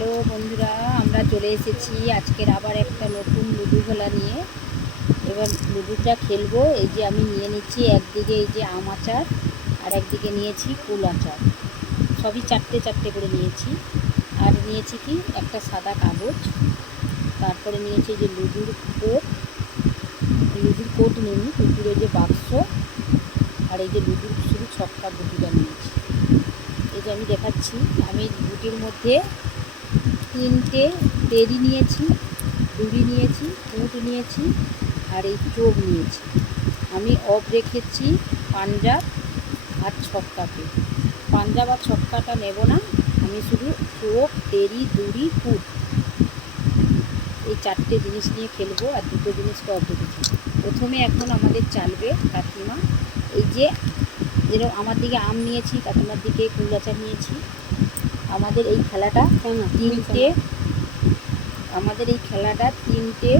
Hello বন্ধুরা, আমরা চলে এসেছি আজকের আবার একটা নতুন লুডু খেলা নিয়ে। এবার লুডুটা খেলব, এই যে আমি নিয়ে নিচ্ছি, একদিকে এই যে আম আচার, আর একদিকে নিয়েছি কুল আচার। সবই চারটে চারটে করে নিয়েছি। আর নিয়েছি কি, একটা সাদা কাগজ, তারপরে নিয়েছি যে লুডুর কোট লুডুর কোট নিইনি লুডুর যে বাক্স, আর এই যে লুডুর শুধু ছক্কা গুটিটা নিয়েছি। এই যে আমি দেখাচ্ছি, আমি গুটির মধ্যে তিনটে তেরি নিয়েছি, দুড়ি নিয়েছি কুট নিয়েছি আর এই চোখ নিয়েছি। আমি অফ রেখেছি পাঞ্জাব আর ছক্কাকে। পাঞ্জাব আর ছক্কাটা নেব না, আমি শুধু চোখ তেরি দুড়ি কুট এই চারটে জিনিস নিয়ে খেলব আর দুটো জিনিসকে অফ রেখেছি। প্রথমে এখন আমাদের চালবে কাকিমা। এই যে যেরকম আমার দিকে আম নিয়েছি, কাকিমার দিকে কুল আচার নিয়েছি। আমাদের এই খেলাটা তিনটে আমাদের এই খেলাটা তিনটে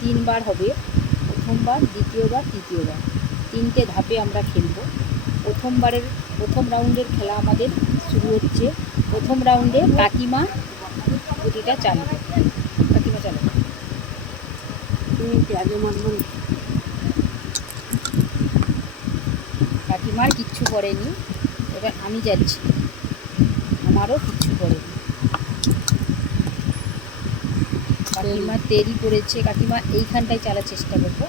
তিনবার হবে। প্রথমবার দ্বিতীয়বার তৃতীয়বার। তিনটে ধাপে আমরা খেলব। প্রথমবারের প্রথম রাউন্ডের খেলা আমাদের শুরু হচ্ছে। প্রথম রাউন্ডে কাকিমা গুটিটা চালাবে কাকিমা চালাবে তুমি আগে মারবো? কাকিমার কিচ্ছু করেনি। এবার আমি যাচ্ছি। আমারও কিচ্ছু পড়েনি কাকিমার দেরি করেছে, কাকিমা এইখানটায় চালার চেষ্টা করব,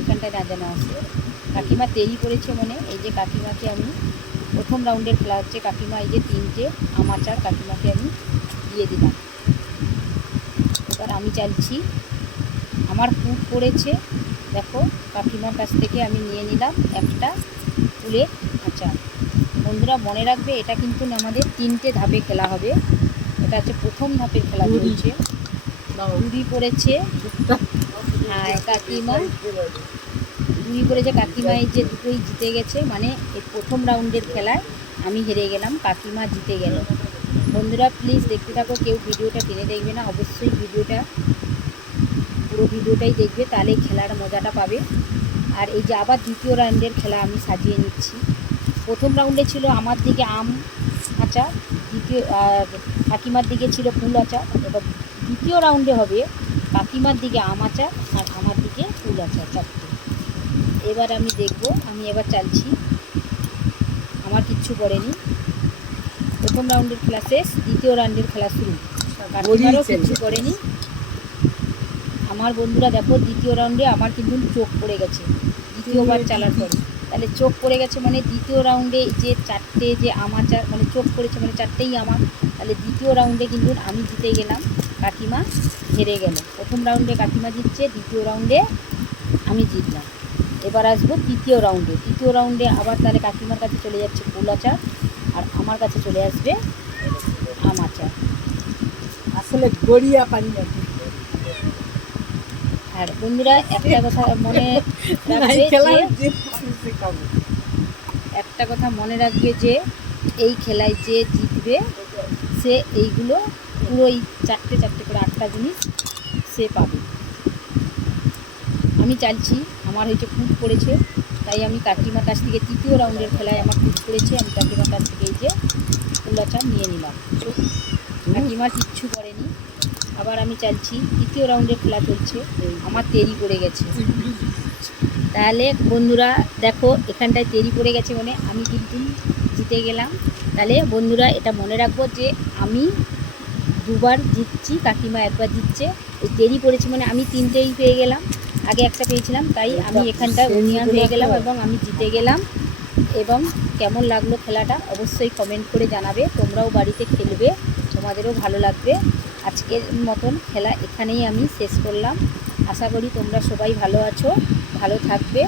এখানটায় না জানা আসে। কাকিমা তেরি করেছে মনে, এই যে কাকিমাকে আমি প্রথম রাউন্ডের খেলা হচ্ছে, কাকিমা এই যে তিনটে আমাচার কাকিমাকে আমি দিয়ে দিলাম। এবার আমি চালছি আমার ফুট পড়েছে, দেখো, কাকিমার কাছ থেকে আমি নিয়ে নিলাম একটা ফুলের আচার। বন্ধুরা মনে রাখবে এটা কিন্তু আমাদের তিনটে ধাপে খেলা হবে। এটা হচ্ছে প্রথম ধাপের খেলা। চলছে। দাও। পড়েছে। হ্যাঁ কাকিমা। দুড়ি পড়েছে কাকিমা এই যে দুটোই জিতে গেছে। মানে এই প্রথম রাউন্ডের খেলায় আমি হেরে গেলাম কাকিমা জিতে গেল। বন্ধুরা প্লিজ দেখতে থাকো কেউ ভিডিওটা টেনে দেখবে না। অবশ্যই ভিডিওটা পুরো ভিডিওটাই দেখবে তাহলে খেলার মজাটা পাবে। আর এই যে আবার দ্বিতীয় রাউন্ডের খেলা আমি সাজিয়ে নিচ্ছি। প্রথম রাউন্ডে ছিল আমার দিকে আম আচার দ্বিতীয় আর কাকিমার দিকে ছিল ফুল আচার। এবার দ্বিতীয় রাউন্ডে হবে কাকিমার দিকে আম আচার আর আমার দিকে ফুল আচার চারটে। এবার আমি দেখব আমি এবার চালছি। আমার কিচ্ছু পড়েনি প্রথম রাউন্ডের খেলা শেষ দ্বিতীয় রাউন্ডের খেলা শুরু। কাকিমারও। কিচ্ছু পড়েনি আমার বন্ধুরা দেখো দ্বিতীয় রাউন্ডে আমার কিন্তু চোখ পড়ে গেছে। দ্বিতীয়বার চালার পরে। তাহলে চোখ পড়ে গেছে মানে দ্বিতীয় রাউন্ডে যে চারটে যে আমাচার মানে চোখ পড়েছে মানে চারটেই আমার তাহলে দ্বিতীয় রাউন্ডে কিন্তু আমি জিতে গেলাম কাকিমা হেরে গেল। প্রথম রাউন্ডে কাকিমা জিতছে দ্বিতীয় রাউন্ডে আমি জিতলাম। এবার আসব তৃতীয় রাউন্ডে তৃতীয় রাউন্ডে আবার তাহলে কাকিমার কাছে চলে যাচ্ছে ফুল আচার আর আমার কাছে চলে আসবে আম আচার। আসলে গড়িয়া পানি আর বন্ধুরা একটা কথা মনে রাখবে খাব। একটা কথা মনে রাখবে যে এই খেলায় যে জিতবে সে এইগুলো পুরোই চারটে চারটে করে আটটা জিনিস সে পাবে আমি চাইছি আমার হয়েছে ফুট পড়েছে তাই আমি কাকিমার কাছ থেকে তৃতীয় রাউন্ডের খেলায় আমার ফুট পড়েছে আমি কাকিমার কাছ থেকে এই যে কুলাচা নিয়ে নিলাম কাকিমার কিচ্ছু করেনি আবার আমি চাইছি তৃতীয় রাউন্ডে খেলা চলছে। আমার দেরি পড়ে গেছে। তাহলে বন্ধুরা, দেখো, এখানটায় দেরি পড়ে গেছে মানে আমি কিন্তু জিতে গেলাম। তাহলে বন্ধুরা, এটা মনে রাখব যে আমি দুবার জিতছি, কাকিমা একবার জিতছে। এই দেরি পড়েছে মানে আমি তিনটেই পেয়ে গেলাম। আগে একটা পেয়েছিলাম, তাই আমি এখানটায় উনিয়ান হয়ে গেলাম এবং আমি জিতে গেলাম। এবং কেমন লাগল খেলাটা, অবশ্যই কমেন্ট করে জানাবে। তোমরাও বাড়িতে খেলবে, তোমাদেরও ভালো লাগবে। আজকের মতন খেলা এখানেই আমি শেষ করলাম। আশা করি তোমরা সবাই ভালো আছো, ভালো থাকবে।